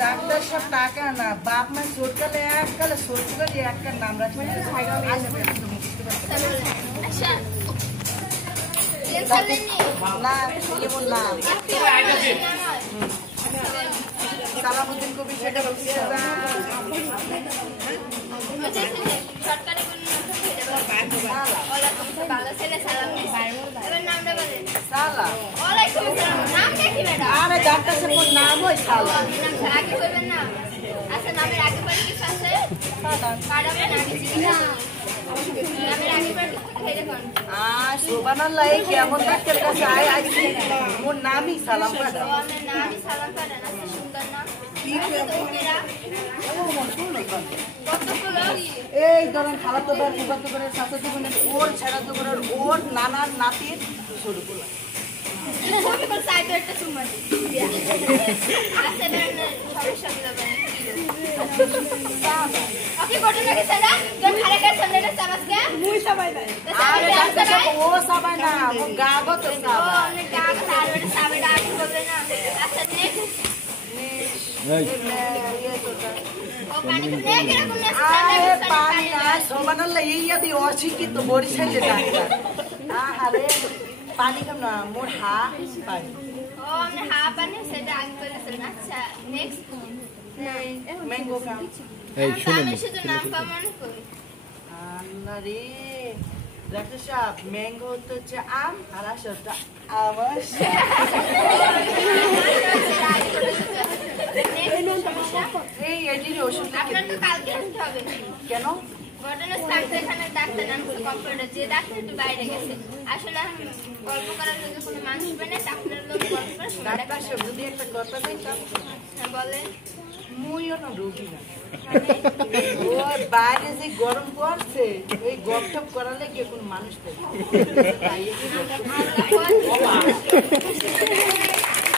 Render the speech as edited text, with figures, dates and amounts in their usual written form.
doctor সব টাকা না বাপ মা ছোটকালে এককালে ছোটকালে একটা নাম রাখবে সালামুদ্দিন কবি সেটা নাম ওই সালা সুবহানাল্লাহ এই কেমন ডাক্তার কাছে আইছি মোর নামই সালাম কাটা এই ধরেন খালাতো ভাই ফুফাতো ভাই চাচাতো বোনের ওর ছেড়াতো বোনের ওর নানার নাতির শুরু করলাম অশিক্ষিত বরিশালে ডাক্তার পানি কেমন মোর হা পানি ম্যাঙ্গো কাম আল্লাহ রে ডাক্তার সাহেব ম্যাঙ্গো হচ্ছে আম আর আসলে আমার এই এটির ওষুধ কেন যদি একটা কথা দেখতাম বলে মুইও না রোগী না ওর বাইরে যে গরম করছে ওই গপ টপ করালে কি কোনো মানুষ